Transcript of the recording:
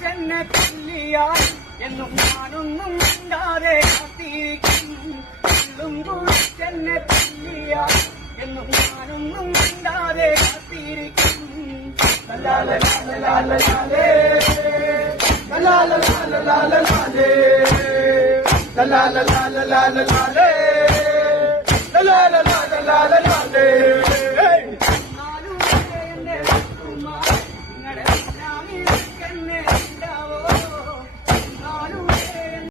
ചെന്നെ തല്ലിയാൽ എന്നും ഞാനൊന്നും മിണ്ടാതെ കാത്തിരിക്കും. ചെന്നെ തല്ലിയാൽ എന്നും ഞാനൊന്നും മിണ്ടാതെ കാത്തിരിക്കും. la la la la la la